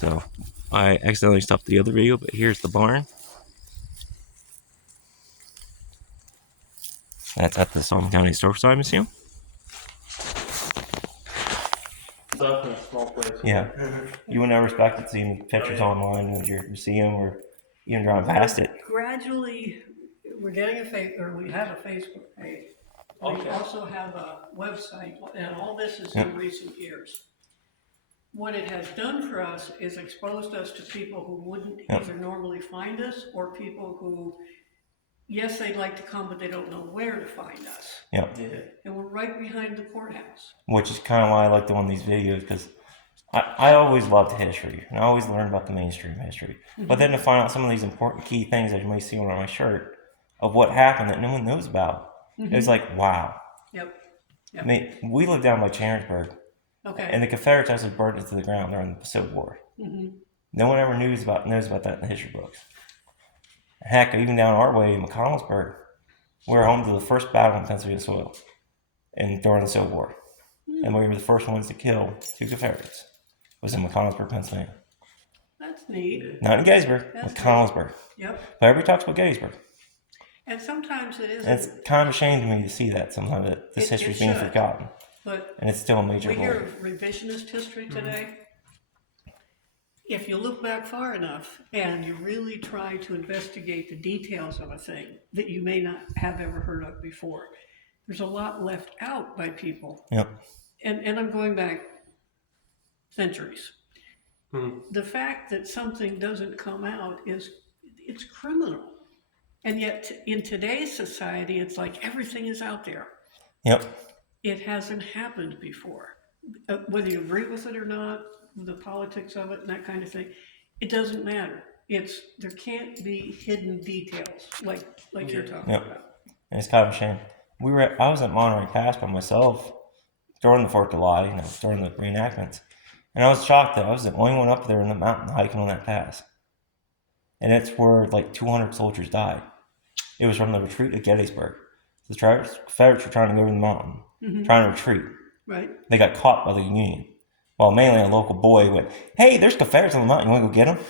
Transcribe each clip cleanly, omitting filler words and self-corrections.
So I accidentally stopped the other video, but here's the barn. That's at the Sullivan County Historical Society Museum. Stuff in a small place. Yeah. You would never expect to see pictures online when you see them or even driving past it. Gradually, we're getting we have a Facebook page. We also have a website, and all this is in recent years. What it has done for us is exposed us to people who wouldn't either normally find us, or people who, yes, they'd like to come, but they don't know where to find us. Yep. Yeah. And we're right behind the courthouse. Which is kind of why I like doing these videos, because I always loved history, and I always learned about the mainstream history. But then to find out some of these important key things that you may see on my shirt of what happened that no one knows about, it was like, wow. Yep. I mean, we lived down by Chambersburg, Okay. and the Confederates actually burned it to the ground during the Civil War. No one ever knows about that in the history books. Heck, even down our way in McConnellsburg, we were home to the first battle in Pennsylvania soil during the Civil War. And we were the first ones to kill 2 Confederates. It was in McConnellsburg, Pennsylvania. That's neat. Not in Gettysburg, That's McConnellsburg. Yep. But everybody talks about Gettysburg. And sometimes it isn't. And it's kind of a shame to me to see that sometimes that this history is being should. forgotten. But And it's still a major we hear role. of revisionist history today. If you look back far enough and you really try to investigate the details of a thing that you may not have ever heard of before, there's a lot left out by people. Yep. And I'm going back centuries. The fact that something doesn't come out it's criminal. And yet in today's society, it's like everything is out there. Yep. It hasn't happened before. Whether you agree with it or not, the politics of it and that kind of thing, it doesn't matter. There can't be hidden details like you're talking about. And it's kind of a shame. I was at Monterey Pass by myself during the 4th of July, during the reenactments. And I was shocked that I was the only one up there in the mountain hiking on that pass. And it's where like 200 soldiers died. It was from the retreat at Gettysburg. The Confederates were trying to go over the mountain, trying to retreat. Right. They got caught by the Union. Well, mainly a local boy went, "Hey, there's Confederates on the mountain. You want to go get them?"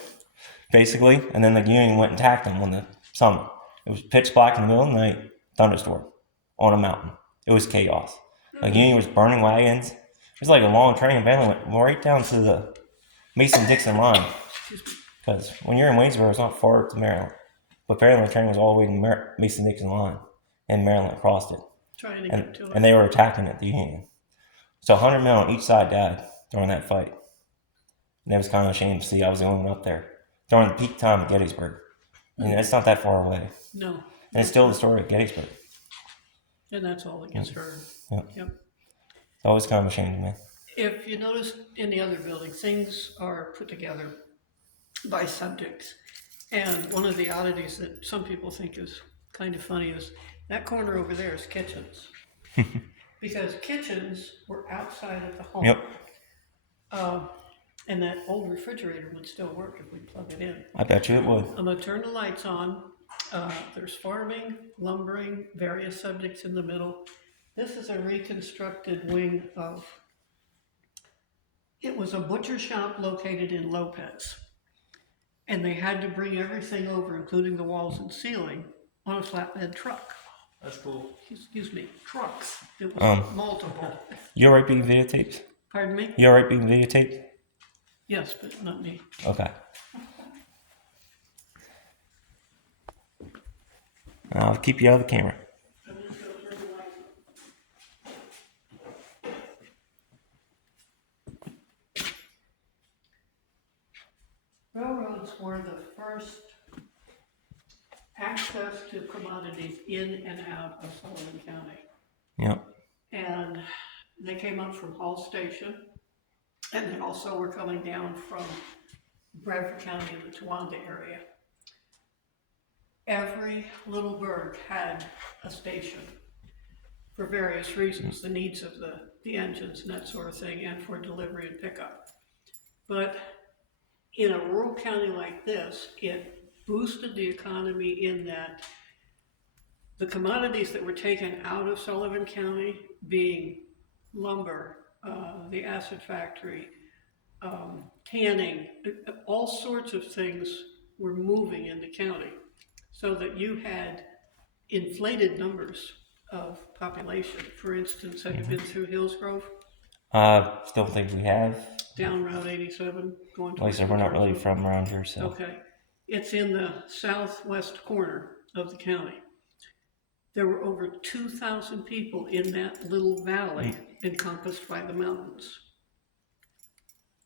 Basically. And then the Union went and attacked them on the summit. It was pitch black in the middle of the night, thunderstorm on a mountain. It was chaos. The Union was burning wagons. It was like a long train. Van went right down to the Mason-Dixon line. Because when you're in Waynesboro, it's not far to Maryland. But apparently the train was all the way to the Mason-Dixon line. And Maryland crossed it. Trying to get to it. And they were attacking at the Union. So 100 men on each side died during that fight. And it was kind of a shame to see I was the only one up there during the peak time of Gettysburg. And it's not that far away. No. And it's still the story of Gettysburg. And that's all that gets heard. Yep. Yep. It's always kind of a shame to me. If you notice in the other building, things are put together by subjects. And one of the oddities that some people think is kind of funny is that corner over there is kitchens. Because kitchens were outside of the home. Yep. And that old refrigerator would still work if we plug it in. I bet you it would. I'm going to turn the lights on. There's farming, lumbering, various subjects in the middle. This is a reconstructed wing of, it was a butcher shop located in Lopez. And they had to bring everything over, including the walls and ceiling, on a flatbed truck. That's cool. Excuse me, trucks. It was multiple. You alright being videotaped? Pardon me? You alright being videotaped? Yes, but not me. Okay. I'll keep you out of the camera. Railroads were the first access to commodities in and out of Sullivan County. Yep. And they came up from Hall Station, and they also were coming down from Bradford County in the Towanda area. Every little burg had a station for various reasons, the needs of the engines and that sort of thing, and for delivery and pickup. But in a rural county like this, it boosted the economy in that the commodities that were taken out of Sullivan County, being lumber, the acid factory, tanning, all sorts of things were moving in the county. So that you had inflated numbers of population. For instance, have you been through Hillsgrove? Don't think we have. Down Route 87, going Like I towards said, we're not really Hillsgrove? from around here, so. Okay. It's in the southwest corner of the county. There were over 2,000 people in that little valley encompassed by the mountains.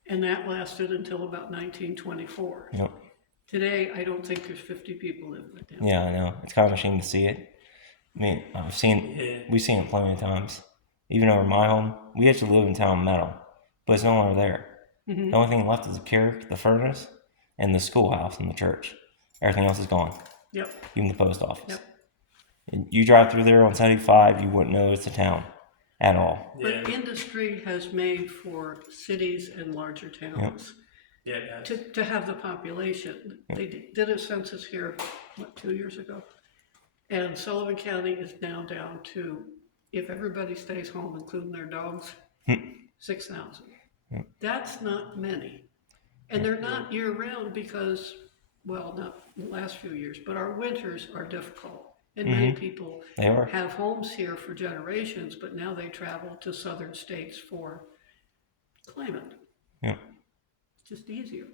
And that lasted until about 1924. Yep. Today, I don't think there's 50 people living in town. Yeah, I know. It's kind of a shame to see it. I mean, we've seen it plenty of times. Even over my home, we used to live in town metal, but it's no longer there. Mm-hmm. The only thing left is the kirk, the furnace, and the schoolhouse and the church. Everything else is gone. Yep. Even the post office. Yep. And you drive through there on 75, you wouldn't know it's a town at all. But industry has made for cities and larger towns to have the population. They did a census here, 2 years ago? And Sullivan County is now down to, if everybody stays home, including their dogs, 6,000. That's not many. And they're not year-round because, well, not the last few years, but our winters are difficult. And many people have homes here for generations, but now they travel to southern states for climate. Yeah. It's just easier.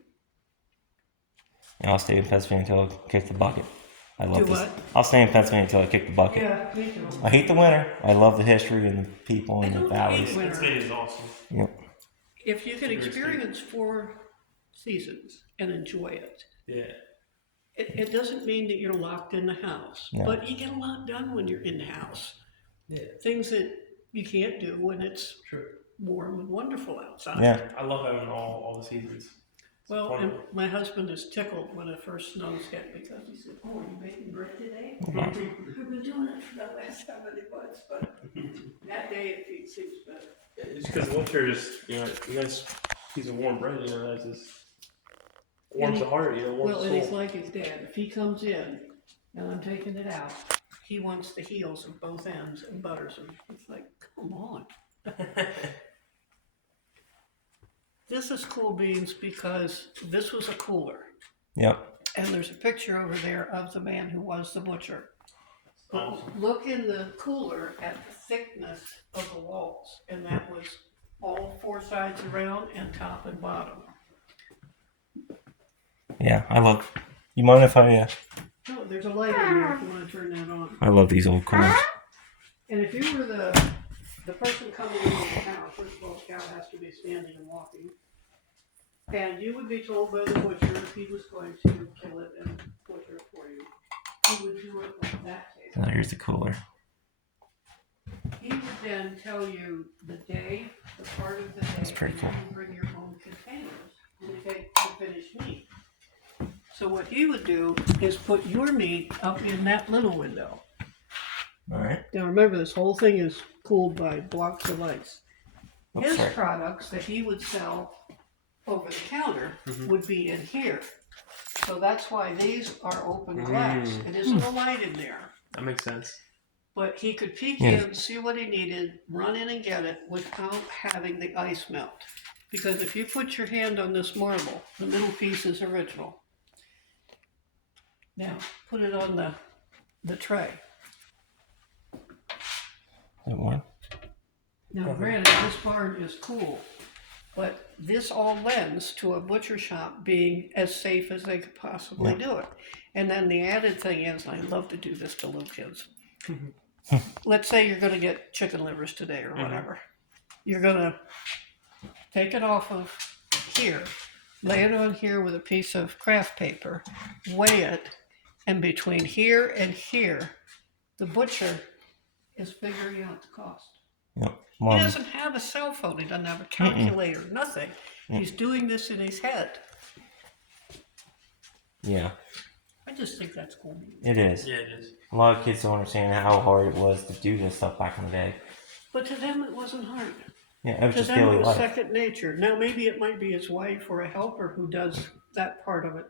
And I'll stay in Pennsylvania until I kick the bucket. I love Do this. what? I'll stay in Pennsylvania until I kick the bucket. Yeah, me too. I hate the winter. I love the history and the people and the valleys. winter. Pennsylvania is awesome. Yep. If you can experience 4 seasons and enjoy it, Yeah. it doesn't mean that you're locked in the house, No. but you get a lot done when you're in the house. Yeah. Things that you can't do when it's True. warm and wonderful outside. Yeah. I love having all the seasons. It's Well, and wonderful. my husband is tickled when the first snows hit because he said, "Oh, are you making bread today?" Wow. I've been doing it for the last how many months, but that day it seems better. It's because winter just, you know, you guys piece of warm bread, you know, that just warms the heart, you know, warms Well, the and he's soul. like his dad. If he comes in and I'm taking it out, he wants the heels of both ends and butters them. It's like, come on. This is cool beans because this was a cooler. Yep. And there's a picture over there of the man who was the butcher. But Awesome. look in the cooler at the thickness of the walls. And that was all 4 sides around and top and bottom. Yeah, I love. You mind if I? Oh, there's a light in there if you want to turn that on. I love these old coolers. And if you were the person coming into the cow, first of all, the cow has to be standing and walking. And you would be told by the butcher if he was going to kill it and butcher it for you. He would do it like that Now table. here's the cooler. He would then tell you the day, the part of the day. That's pretty and cool. you bring your own containers and take the finished meat. So what he would do is put your meat up in that little window. All right. Now remember, this whole thing is cooled by blocks of ice. Oops, His sorry. products that he would sell over the counter would be in here. So that's why these are open glass. It isn't a light in there. That makes sense. But he could peek Yeah. in, see what he needed, run in and get it without having the ice melt. Because if you put your hand on this marble, the middle piece is original. Now, put it on the tray. That one. Now, granted, this barn is cool, but this all lends to a butcher shop being as safe as they could possibly do it. And then the added thing is, I love to do this to little kids. Let's say you're going to get chicken livers today or whatever. You're going to take it off of here, lay it on here with a piece of craft paper, weigh it, and between here and here, the butcher is figuring out the cost. Yep. He Mom. doesn't have a cell phone. He doesn't have a calculator, nothing. He's doing this in his head. Yeah, I just think that's cool. it is. Yeah, it is. A lot of kids don't understand how hard it was to do this stuff back in the day. But to them, it wasn't hard. Yeah, it was To just them, it daily was life. second nature. Now, maybe it might be his wife or a helper who does that part of it.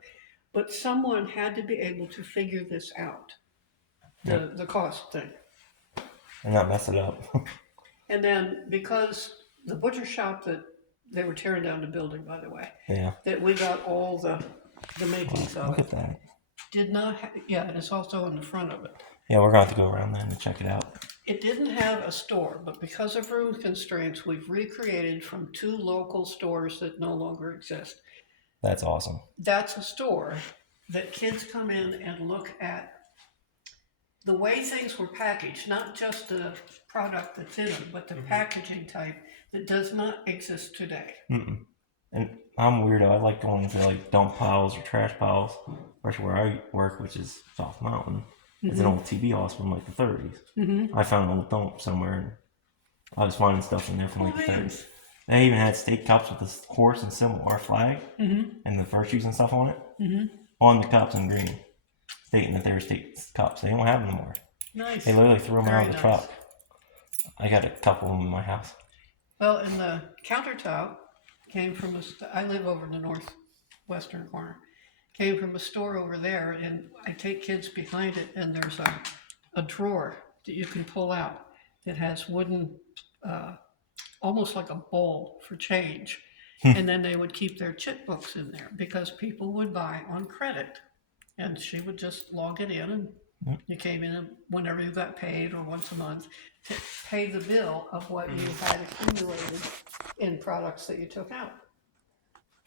But someone had to be able to figure this out, the cost thing. And not mess it up. And then because the butcher shop that they were tearing down the building, by the way, Yeah. that we got all the makings of Look it. at that. Did not, yeah, and it's also in the front of it. Yeah, we're going to have to go around then and check it out. It didn't have a store, but because of room constraints, we've recreated from 2 local stores that no longer exist. That's awesome. That's a store that kids come in and look at the way things were packaged, not just the product that's in them, but the packaging type that does not exist today. Mm-mm. And I'm a weirdo. I like going to like dump piles or trash piles, especially where I work, which is South Mountain. It's an old TB house from like the 30s. Mm-hmm. I found an old dump somewhere, and I was finding stuff in there from like the man. 30s. They even had state cups with this horse and symbol, our flag, Mm-hmm. and the virtues and stuff on it. Mm-hmm. On the cups in green, stating that they were state cups. They don't have them anymore. Nice. They literally threw them Very out of the nice. truck. I got a couple of them in my house. Well, and the countertop came from I live over in the northwestern corner. Came from a store over there, and I take kids behind it, and there's a drawer that you can pull out that has wooden, almost like a bowl for change. And then they would keep their chip books in there because people would buy on credit. And she would just log it in, and you came in whenever you got paid or once a month to pay the bill of what you had accumulated in products that you took out.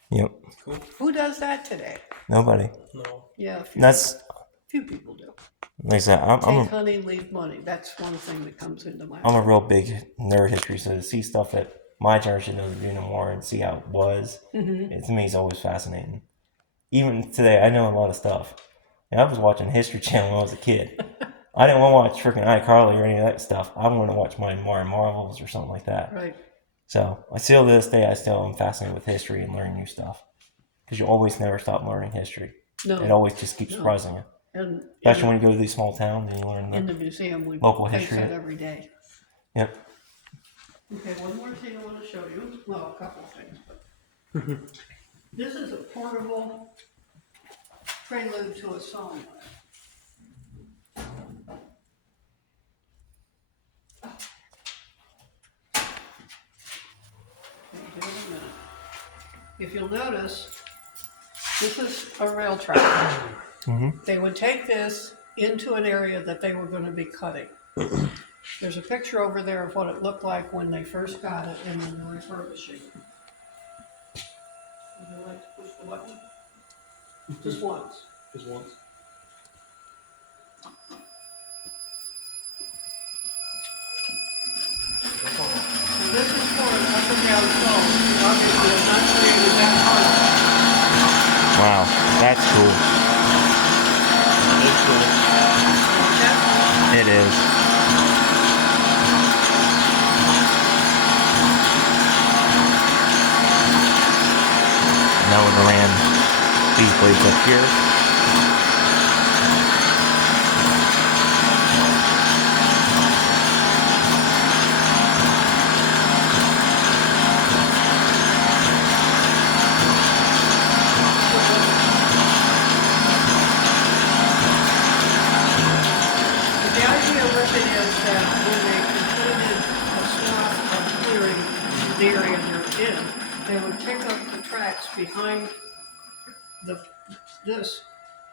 Yep. Cool. Who does that today? Nobody. No. Yeah, few people do. Like I said, Take honey, leave money. That's one thing that comes into my I'm a mind. real big nerd history, so to see stuff that my generation doesn't do no more and see how it was, it, to me, is always fascinating. Even today, I know a lot of stuff. And I was watching History Channel when I was a kid. I didn't want to watch freaking iCarly or any of that stuff. I wanted to watch my Marvels or something like that. Right. So I still, to this day, I still am fascinated with history and learning new stuff. Because you always never stop learning history. No. It always just keeps surprising you. And Especially when you go to these small towns and you learn in the the museum, we local face history. that every day. Yep. Okay, one more thing I want to show you. Well, a couple of things. But this is a portable prelude to a song. If you'll notice, this is a rail track. They would take this into an area that they were going to be cutting. There's a picture over there of what it looked like when they first got it and then the refurbishing. Would you like to push the button? Just once. Just once. And this is for an up and down flow. Obviously, it's not created that much. Wow, that's cool. It's cool. It is. Now we're gonna land these blades up here. The idea with it is that when they completed a swath of clearing the area they're in, they would pick up the tracks behind this,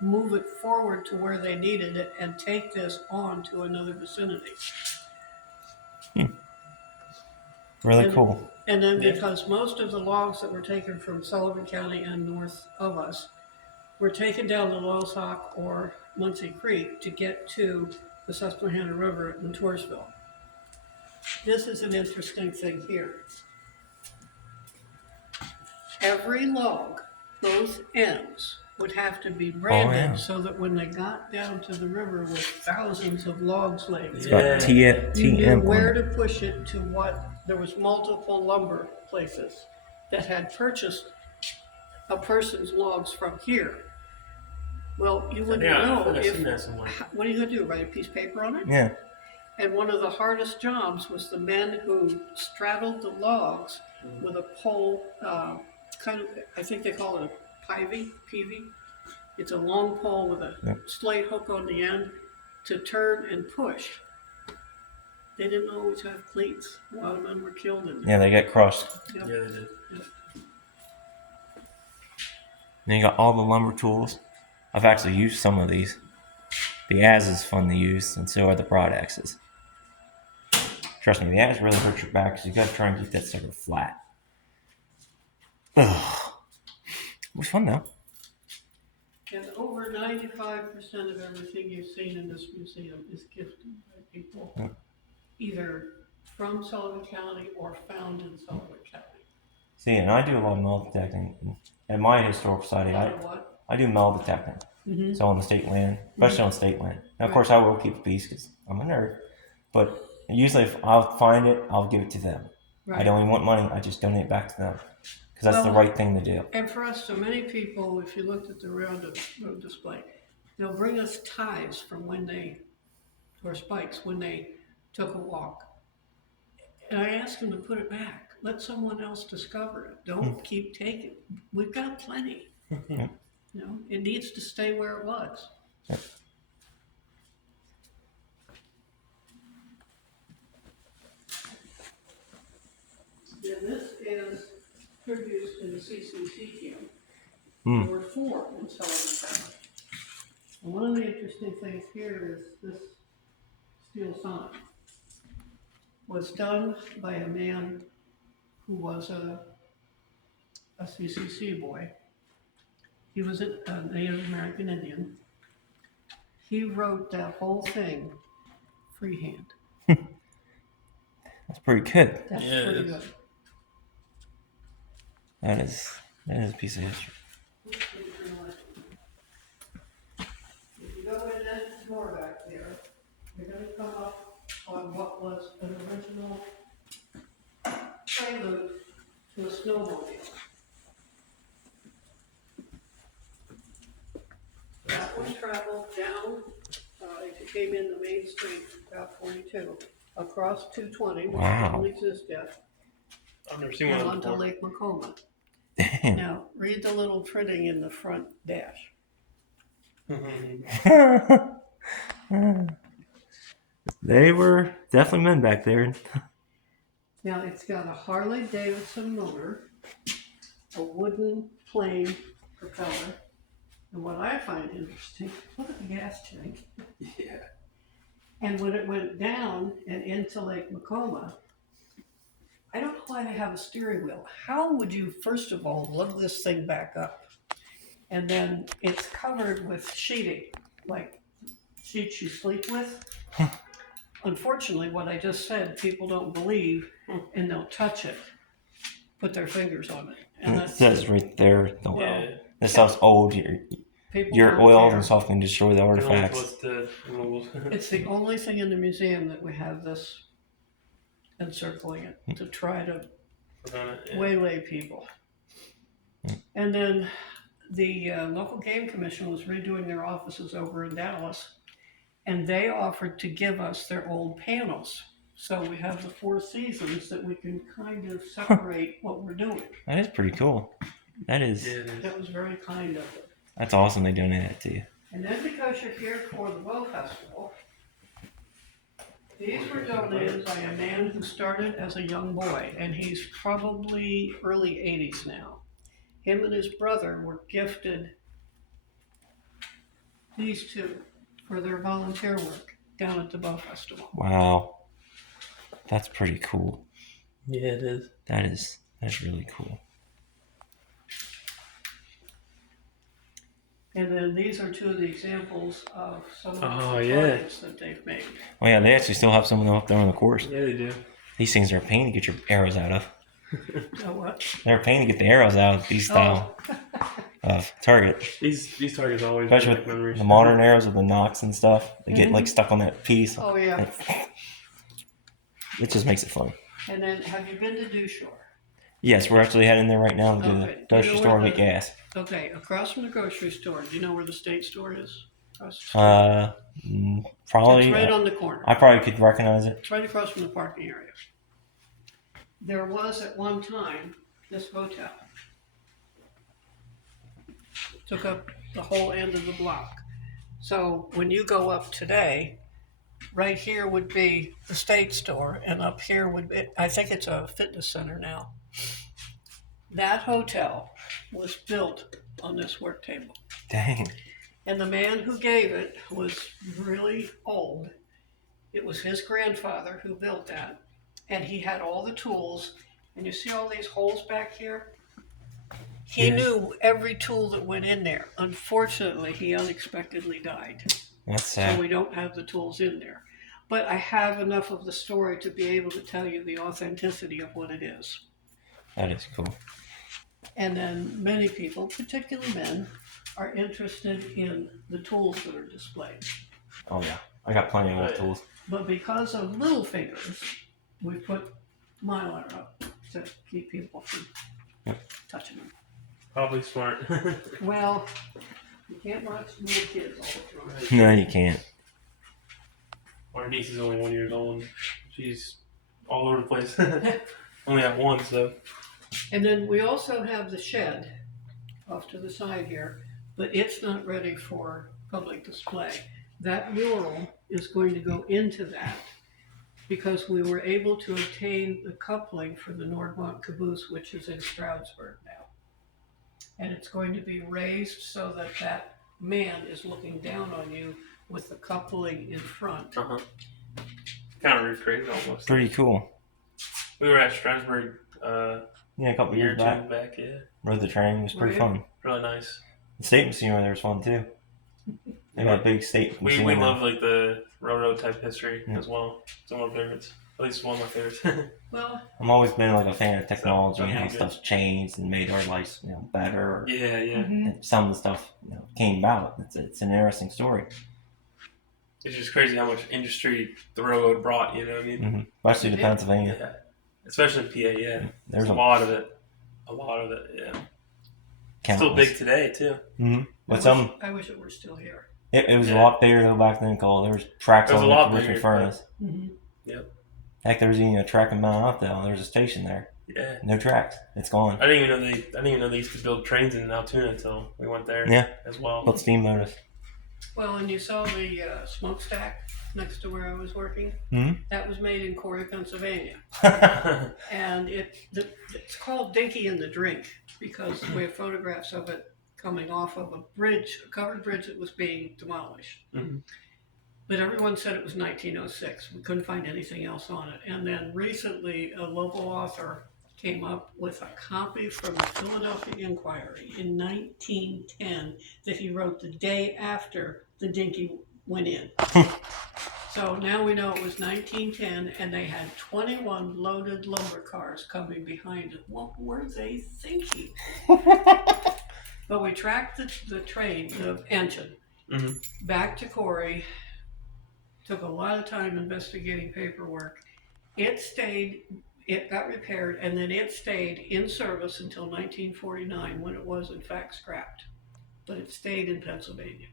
move it forward to where they needed it, and take this on to another vicinity. Really And- cool. And then because most of the logs that were taken from Sullivan County and north of us were taken down the Loyalsock or Muncie Creek to get to the Susquehanna River in Toursville. This is an interesting thing here. Every log, both ends, would have to be branded so that when they got down to the river with thousands of logs laying It's there, got you TM knew on where it. to push it to what. There was multiple lumber places that had purchased a person's logs from here. Well, you wouldn't know I've if. seen that somewhere. What are you gonna do? Write a piece of paper on it? Yeah. And one of the hardest jobs was the men who straddled the logs with a pole, kind of, I think they call it a peavy. It's a long pole with a slate hook on the end to turn and push. They didn't always have cleats. A lot of men were killed in there. Yeah, they get crushed. Yep. Yeah, they did. Then you got all the lumber tools. I've actually used some of these. The adze is fun to use, and so are the broad axes. Trust me, the adze really hurts your back because you got to try and keep that sucker flat. Ugh. It was fun though. And over 95% of everything you've seen in this museum is gifted by people, either from Sullivan County or found in Sullivan County. See, and I do a lot of metal detecting. At my historical society, I do metal detecting. Mm-hmm. So on the state land, especially on state land. Now, of course, I will keep a piece because I'm a nerd. But usually, if I'll find it, I'll give it to them. Right. I don't even want money. I just donate it back to them because that's the right thing to do. And for us, so many people, if you looked at the road display, they'll bring us ties from or spikes when they took a walk. And I ask them to put it back. Let someone else discover it. Don't keep taking. We've got plenty. You know, it needs to stay where it was. Yep. Yeah, this is produced in the CCC camp. There were 4 in Sullivan County. And one of the interesting things here is this steel sign was done by a man who was a CCC boy. He was a Native American Indian. He wrote that whole thing freehand. That's pretty good. That's Yeah, pretty it is. good. That is a piece of history. If you go in that door back there, you're going to come up on what was an original prelude to a snowmobile. That one traveled down, if you came in the main street, Route 42, across 220, which Wow. doesn't exist yet, I've never seen and one onto before. Lake Macoma. Damn. Now, read the little printing in the front dash. They were definitely men back there. Now, it's got a Harley Davidson motor, a wooden plane propeller, and what I find interesting, look at the gas tank. Yeah. And when it went down and into Lake Macoma, I don't know why they have a steering wheel. How would you, first of all, lug this thing back up? And then it's covered with sheeting, like sheets you sleep with. Unfortunately, what I just said, people don't believe, and they'll touch it, put their fingers on it. And It says right there, Yeah. this stuff's old. people Your don't oils care. and stuff can destroy the artifacts. What's the rules? It's the only thing in the museum that we have this encircling it to try to waylay people. And then the local game commission was redoing their offices over in Dallas, and they offered to give us their old panels. So we have the 4 seasons that we can kind of separate what we're doing. That is pretty cool. That is. Yeah, it is. That was very kind of them. That's awesome. They donated that to you. And then because you're here for the Bow Festival, these were donated by a man who started as a young boy, and he's probably early 80s now. Him and his brother were gifted these 2 for their volunteer work down at the Bow Festival. Wow. That's pretty cool. Yeah, it is. That's really cool. And then these are 2 of the examples of some of the yeah. projects that they've made. Oh yeah, they actually still have some of them up there on the course. Yeah, they do. These things are a pain to get your arrows out of. Oh, what? They're a pain to get the arrows out of these style of target. These targets always Especially make with memories. the modern arrows with the knocks and stuff. They get like stuck on that piece. Oh, yeah. It just makes it fun. And then, have you been to Dewshore? Yes, we're actually heading there right now to Okay. the grocery store and get gas. Okay, across from the grocery store. Do you know where the state store is? Across the street. Probably. It's right on the corner. I probably could recognize it. It's right across from the parking area. There was at one time this hotel. Took up the whole end of the block. So when you go up today, right here would be the state store, and up here would be, I think it's a fitness center now. That hotel was built on this work table. Dang. And the man who gave it was really old. It was his grandfather who built that. And he had all the tools. And you see all these holes back here? He Yeah. knew every tool that went in there. Unfortunately, he unexpectedly died. That's So sad. we don't have the tools in there. But I have enough of the story to be able to tell you the authenticity of what it is. That is cool. And then many people, particularly men, are interested in the tools that are displayed. Oh yeah, I got plenty of old tools. But because of little fingers, we put mylar up to keep people from touching them. Probably smart. Well, you can't watch little kids all the time. No, you can't. Our niece is only 1 year old. She's all over the place. Only have one, so. And then we also have the shed off to the side here, but it's not ready for public display. That mural is going to go into that because we were able to obtain the coupling for the Nordmont caboose, which is in Stroudsburg now. And it's going to be raised so that that man is looking down on you with the coupling in front. Uh-huh. Kind of recreated almost. Pretty cool. We were at Strasbourg Yeah, a couple a year or years two back. back, yeah. Rode the train. It was pretty Right. fun. Really nice. The state museum there was fun too. They got a big state We museum. there. love like the railroad type history Yeah. as well. It's one of my favorites. At least one of my favorites. Well, I've always been like a fan of technology and Okay, how good. stuff's changed and made our lives better. yeah. And some of the stuff came about. It's an interesting story. It's just crazy how much industry the railroad brought, you know what I mean? Especially to Yeah. Pennsylvania. Yeah. Especially in PA, yeah. There's a lot of it. A lot of it, yeah. Still chemicals. big today, too. But some I wish it were still here. it was a Yeah. lot bigger though back then. Cole. There was tracks It was on a lot the Richmond bigger, Furnace. Yep. Heck, there was even a track in Mount Outdale. There was a station there. Yeah. No tracks. It's gone. I didn't even know they used to build trains in Altoona until we went there Yeah. as well. Built steam motors. Well, and you saw the smokestack next to where I was working. Mhm. That was made in Corey, Pennsylvania. And it's called Dinky in the Drink because we have photographs of it coming off of a bridge, a covered bridge that was being demolished. Mhm. But everyone said it was 1906. We couldn't find anything else on it. And then recently, a local author came up with a copy from the Philadelphia Inquiry in 1910 that he wrote the day after the Dinky went in. So now we know it was 1910, and they had 21 loaded lumber cars coming behind it. What were they thinking? But we tracked the train, the engine, back to Corey. Took a lot of time investigating paperwork. It got repaired, and then it stayed in service until 1949, when it was in fact scrapped. But it stayed in Pennsylvania.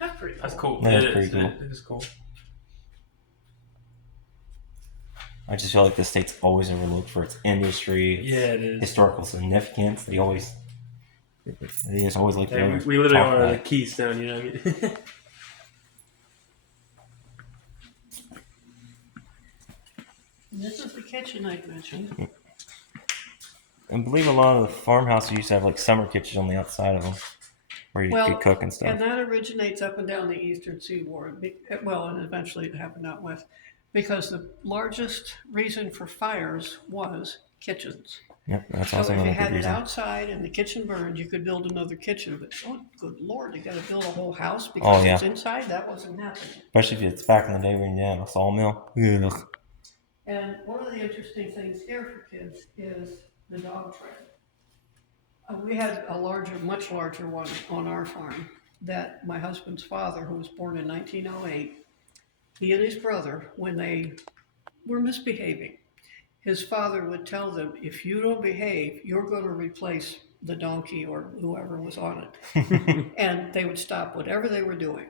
That's pretty cool. That's cool. That's It pretty is. cool. It is cool. I just feel like the state's always overlooked for its industry, its Yeah, it is. historical significance. They just always like Yeah, to we literally talk are about the it. keystone, you know what I mean? And this is the kitchen I mentioned. I believe a lot of the farmhouses used to have like summer kitchens on the outside of them where you Well, could cook and stuff. And that originates up and down the eastern seaboard. Well, and eventually it happened out west. Because the largest reason for fires was kitchens. Yep, that's So also if you another had good it reason. outside and the kitchen burned, you could build another kitchen. But oh, good Lord, you got to build a whole house because yeah. it's inside? That wasn't happening. Especially if it's back in the day when you had a sawmill. Ugh. And one of the interesting things here for kids is the dog trail. We had a much larger one on our farm that my husband's father, who was born in 1908, he and his brother, when they were misbehaving, his father would tell them, if you don't behave, you're going to replace the donkey or whoever was on it. And they would stop whatever they were doing.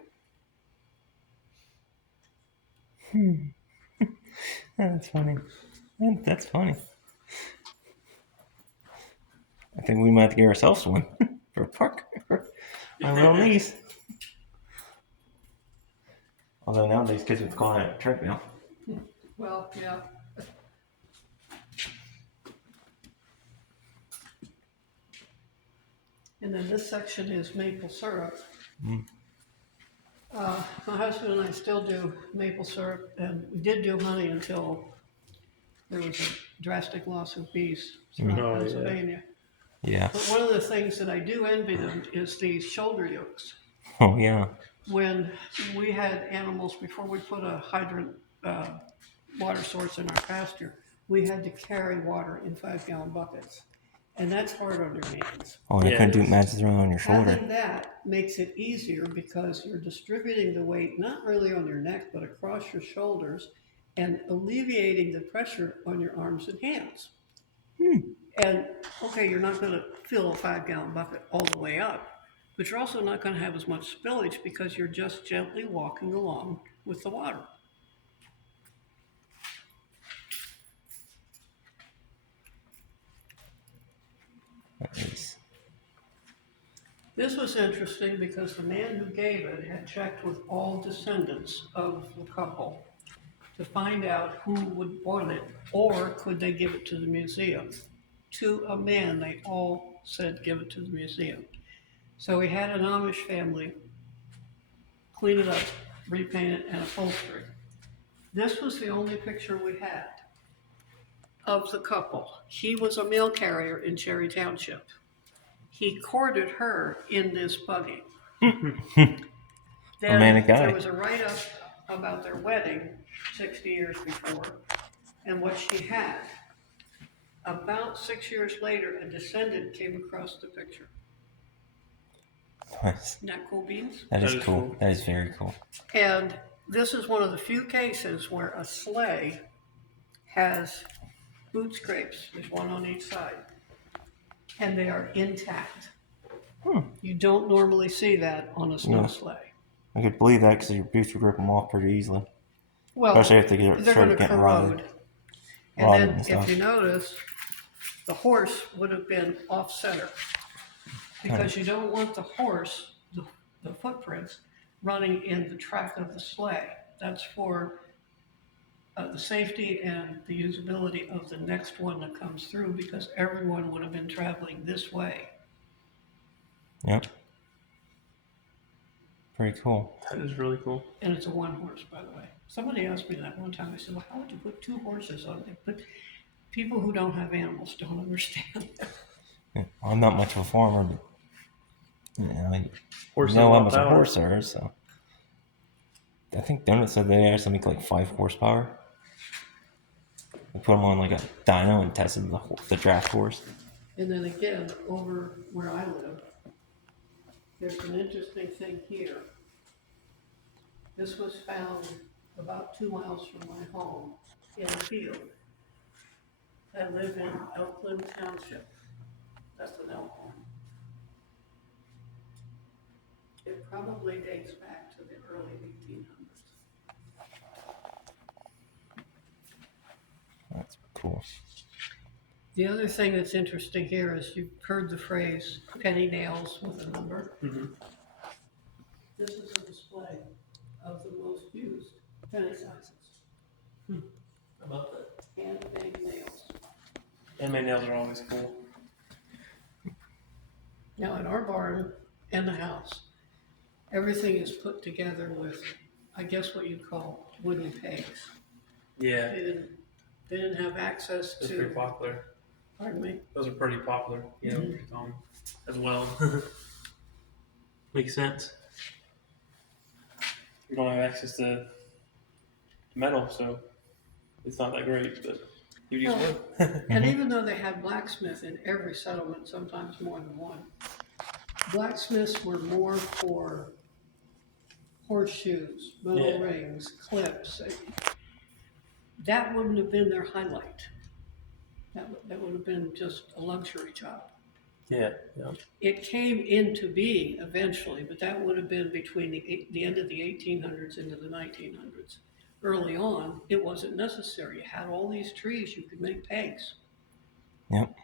That's funny. That's funny. I think we might have to get ourselves one for a park. My little niece. Although nowadays kids would call it a treadmill. Well, yeah. And then this section is maple syrup. My husband and I still do maple syrup, and we did do honey until there was a drastic loss of bees throughout Oh, yeah. Pennsylvania. Yeah. But one of the things that I do envy them is these shoulder yokes. Oh yeah. When we had animals, before we put a hydrant water source in our pasture, we had to carry water in 5-gallon buckets. And that's hard on your hands. Oh, and I Yeah, couldn't do it matches around on your shoulder. Having that makes it easier because you're distributing the weight not really on your neck, but across your shoulders and alleviating the pressure on your arms and hands. And okay, you're not going to fill a 5-gallon bucket all the way up, but you're also not going to have as much spillage because you're just gently walking along with the water. Nice. This was interesting because the man who gave it had checked with all descendants of the couple to find out who would want it, or could they give it to the museum. To a man, they all said give it to the museum. So we had an Amish family clean it up, repaint it, and upholstery. This was the only picture we had of the couple. He was a mail carrier in Cherry Township. He courted her in this buggy. Then Romantic guy. there was a write-up about their wedding 60 years before and what she had. About 6 years later, a descendant came across the picture. Nice. Isn't that cool beans? That is That is cool. cool. That is very cool. And this is one of the few cases where a sleigh has boot scrapes. There's one on each side. And they are intact. You don't normally see that on a snow No. sleigh. I could believe that because your boots would rip them off pretty easily. Well, Especially if they get they're started going to getting corrode. rotted. And Rotted then, and stuff. if you notice, the horse would have been off center because you don't want the horse, the footprints, running in the track of the sleigh. That's for the safety and the usability of the next one that comes through because everyone would have been traveling this way. Yep. Pretty cool. That is really cool. And it's a one horse, by the way. Somebody asked me that one time. I said, well, how would you put 2 horses on it? But people who don't have animals don't understand that. Yeah, I'm not much of a farmer, but I Horse know how and much a power. horse there is. So I think Donut said they actually make like 5 horsepower. They put them on like a dyno and tested the draft horse. And then again, over where I live, there's an interesting thing here. This was found about 2 miles from my home in a field. I live in Elkland Township. That's an elk home. It probably dates back to the early 1800s. That's cool. The other thing that's interesting here is you've heard the phrase penny nails with a number. Mm-hmm. This is a display of the most used penny sizes. I love that. Handmade nails. Handmade nails are always cool. Now in our barn and the house, everything is put together with, I guess what you'd call wooden pegs. Yeah, They didn't have access that's pretty to, popular. pardon me, Those are pretty popular, as well. Makes sense. We don't have access to metal, so it's not that great, but you use Well, wood. and even though they had blacksmith in every settlement, sometimes more than one, blacksmiths were more for horseshoes, metal Yeah. rings, clips. That wouldn't have been their highlight. That would have been just a luxury job. Yeah, yeah. It came into being eventually, but that would have been between the end of the 1800s into the 1900s. Early on, it wasn't necessary. You had all these trees, you could make pegs. Yep.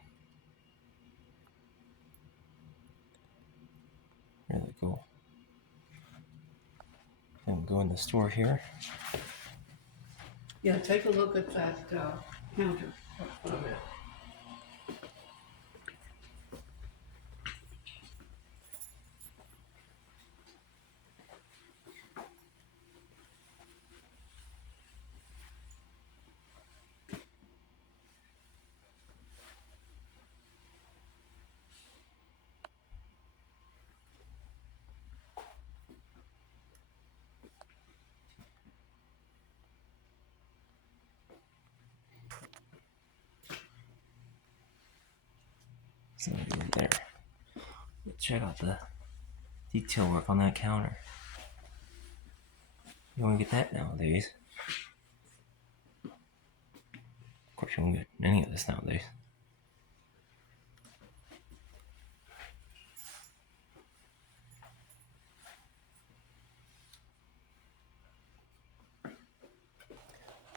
Really cool. And go in the store here. Yeah, take a look at that counter. Okay. So in there. Check out the detail work on that counter. You won't get that nowadays. Of course, you won't get any of this nowadays.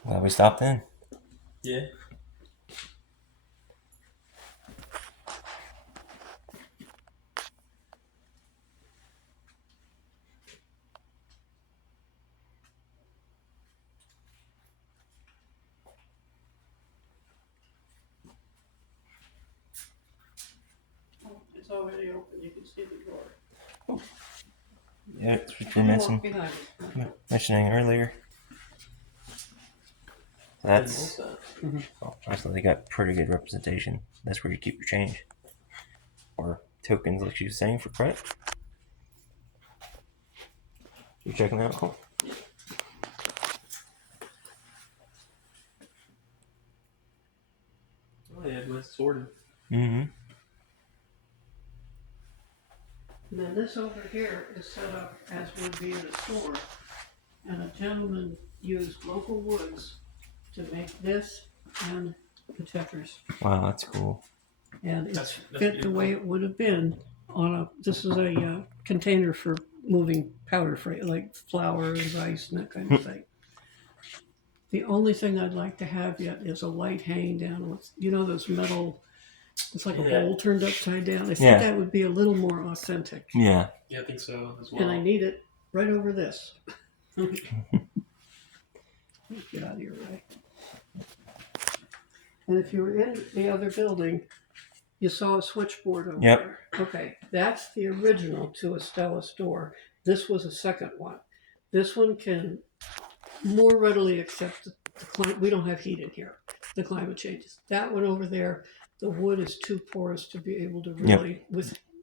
Glad we stopped in. Yeah. It's already open, you can see the door. Yeah, it's what you were Walk mentioning, behind it. mentioning earlier. That's That's actually they got pretty good representation. That's where you keep your change or tokens, like she was saying, for credit. You checking that out? Cool. oh yeah, nice sorted. Mm-hmm. And then this over here is set up as would be in a store. And a gentleman used local woods to make this and the checkers. Wow, that's cool. And it's That's fit the way it would have been on a, this is a container for moving powder freight, like flour and rice and that kind of thing. The only thing I'd like to have yet is a light hanging down with, you know, those metal, it's like a Yeah. bowl turned upside down. I think Yeah. that would be a little more authentic. Yeah. Yeah, I think so as well. And I need it right over this. Get out of your way. And if you were in the other building, you saw a switchboard over Yep. there. Okay, that's the original to Estella store. This was a second one. This one can more readily accept the climate. We don't have heat in here. The climate changes. That one over there, the wood is too porous to be able to really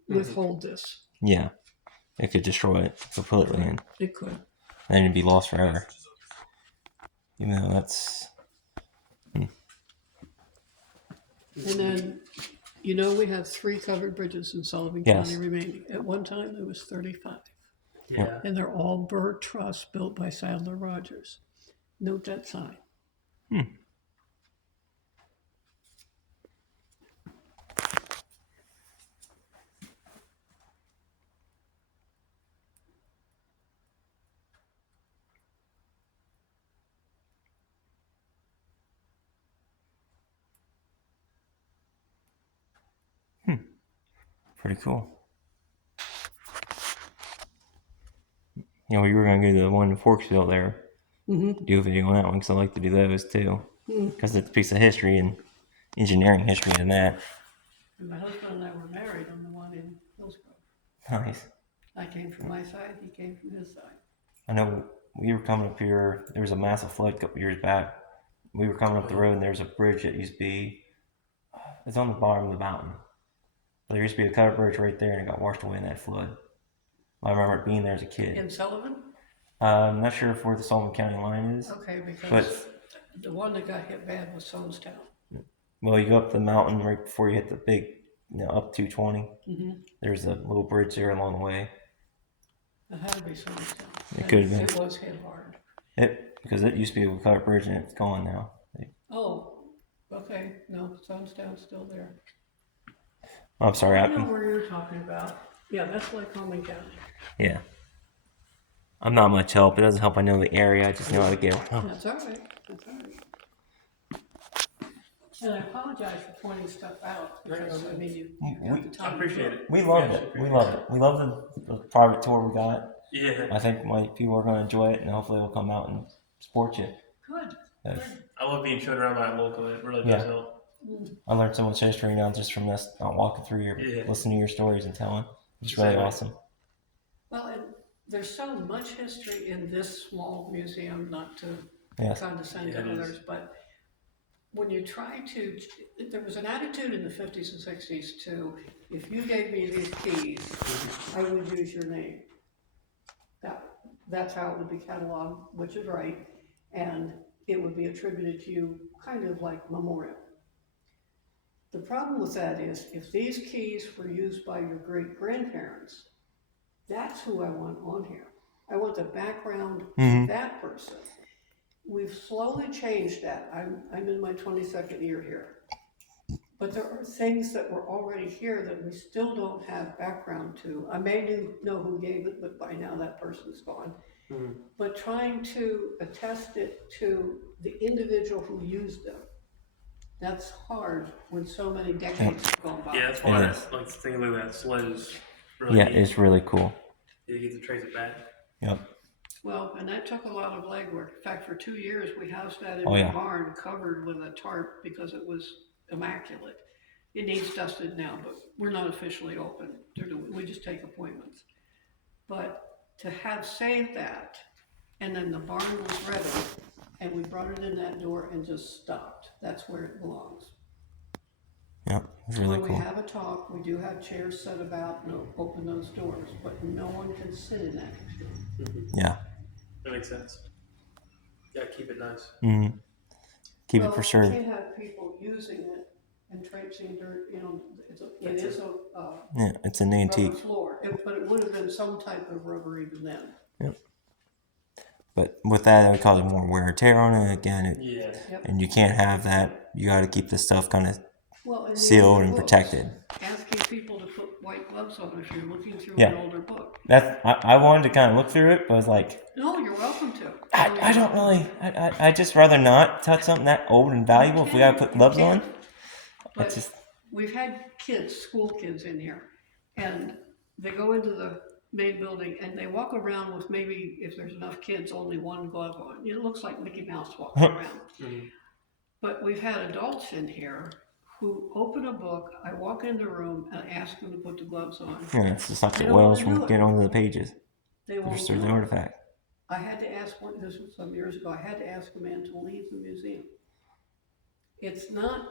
withhold this. Yeah. It could destroy it completely, and It could. then it'd be lost forever. Even though that's. And then, you know, we have 3 covered bridges in Sullivan Yes. County remaining. At one time, there was 35. Yeah. And they're all bird truss built by Sadler Rogers. Note that sign. Pretty cool. You know, we were going to go to the one in Forksville there, do a video on that one, because I like to do those too. Because it's a piece of history and engineering history in that. And my husband and I were married on the one in Hillsgrove. Nice. I came from my side, he came from his side. I know we were coming up here, there was a massive flood a couple years back. We were coming up the road and there's a bridge that used to be, it's on the bottom of the mountain. There used to be a covered bridge right there and it got washed away in that flood. I remember it being there as a kid. In Sullivan? I'm not sure if where the Sullivan County line is. Okay, because But- the one that got hit bad was Sonestown. Well, you go up the mountain right before you hit the big, up 220. There's a little bridge there along the way. It had to be Sonestown. It could have been. It was hit hard. Because it used to be a covered bridge and it's gone now. Oh, okay, no, Sonestown's still there. I'm sorry. I know where you're talking about. Yeah, that's Lycoming County. Yeah. I'm not much help. It doesn't help I know the area. I just know how to get around. That's all right. That's all right. And I apologize for pointing stuff out because, I mean, you got the I time. appreciate it. We loved it. We loved it. We loved the private tour we got. Yeah. I think people are going to enjoy it, and hopefully they'll come out and support you. Good. Yeah. Good. I love being shown around by a local. It really Yeah. does help. I learned so much history now just from this, walking through your, Yeah. listening to your stories and telling. It's really Same way. awesome. Well, and there's so much history in this small museum, not to Yes. condescend Yeah, to it is. others, but when you try to, there was an attitude in the 50s and 60s to, if you gave me these keys, I would use your name. That's how it would be cataloged, which is right, and it would be attributed to you, kind of like memorial. The problem with that is, if these keys were used by your great-grandparents, that's who I want on here. I want the background to that person. We've slowly changed that. I'm in my 22nd year here. But there are things that were already here that we still don't have background to. I may know who gave it, but by now that person's gone. Mm-hmm. But trying to attest it to the individual who used them, that's hard when so many decades have gone by. Yeah, that's why Yes. like things like that sled is really Yeah, neat. it's really cool. You get to trace it back. Yep. Well, and that took a lot of legwork. In fact, for 2 years, we housed that in Oh, the yeah. barn, covered with a tarp, because it was immaculate. It needs dusted now, but we're not officially open. We just take appointments. But to have saved that, and then the barn was ready, and we brought it in that door and just stopped. That's where it belongs. Yep. It's really When cool. we have a talk, we do have chairs set about and open those doors, but no one can sit in that. Yeah. That makes sense. Yeah, keep it nice. Mm-hmm. Keep Well, it preserved. you can't have people using it and traipsing dirt, it is a Yeah, it's an rubber antique. floor, but it would have been some type of rubber even then. Yep. But with that, it would cause more wear and tear on it again. Yeah. Yep. And you can't have that. You got to keep this stuff kind of Well, and the sealed older and books, protected. asking people to put white gloves on if you're looking through Yeah. an older book. I wanted to kind of look through it, but I was like, No, you're welcome to. I don't really. I just rather not touch something that old and valuable if we got to put gloves on. But It's just we've had kids, school kids in here, and they go into the main building and they walk around with maybe, if there's enough kids, only one glove on. It looks like Mickey Mouse walking around. Mm-hmm. But we've had adults in here who open a book, I walk in the room and ask them to put the gloves on. yeah, it's just like They the don't oils wanna do from it. getting onto the pages. They won't Just through do the it. artifact. I had to ask one, this was some years ago, I had to ask a man to leave the museum. It's not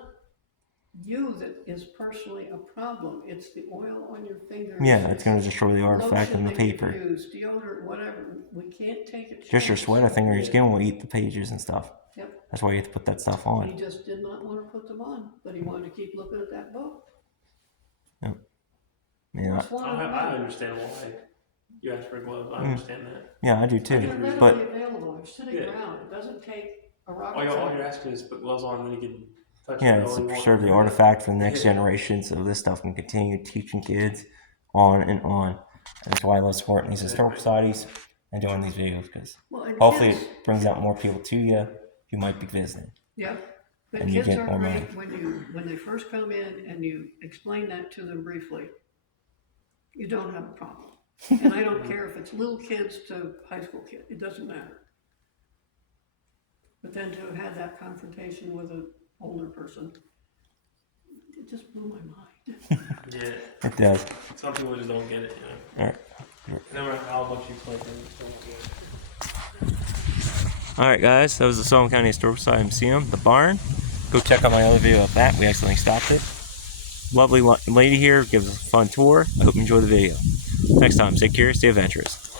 you that is personally a problem, it's the oil on your fingers. Yeah, it's going to destroy the artifact and the lotion that paper. you've used, deodorant, whatever. We can't take a chance. Just your sweat, I think, or your skin will eat the pages and stuff. Yep. That's why you have to put that stuff He on. just did not want to put them on, but he wanted to keep looking at that book. Yeah, It's one of I them. understand why you ask for gloves. I understand that. yeah, I do too. They're readily But available. They're sitting Yeah. around. It doesn't take a rocket All scientist. you're asking is put gloves on, and then you can touch yeah, it. it's all to you want. preserve the artifact for the next Yeah. generation, so this stuff can continue teaching kids on and on. And that's why I love supporting these historical societies and doing these videos, because Well, and hopefully kids, it brings out more people to you who might be visiting. yeah, but and you kids get are more great when they first come in and you explain that to them briefly. You don't have a problem. And I don't care if it's little kids to high school kids, it doesn't matter. But then to have had that confrontation with an older person, it just blew my mind. Yeah. It does. Some people just don't get it. You know? All right. No matter how much you explain things, they don't get it. All right, guys. That was the Sullivan County Historical Society Museum, the barn. Go check out my other video of that. We accidentally stopped it. Lovely lady here gives us a fun tour. I hope you enjoy the video. Next time, stay curious, stay adventurous.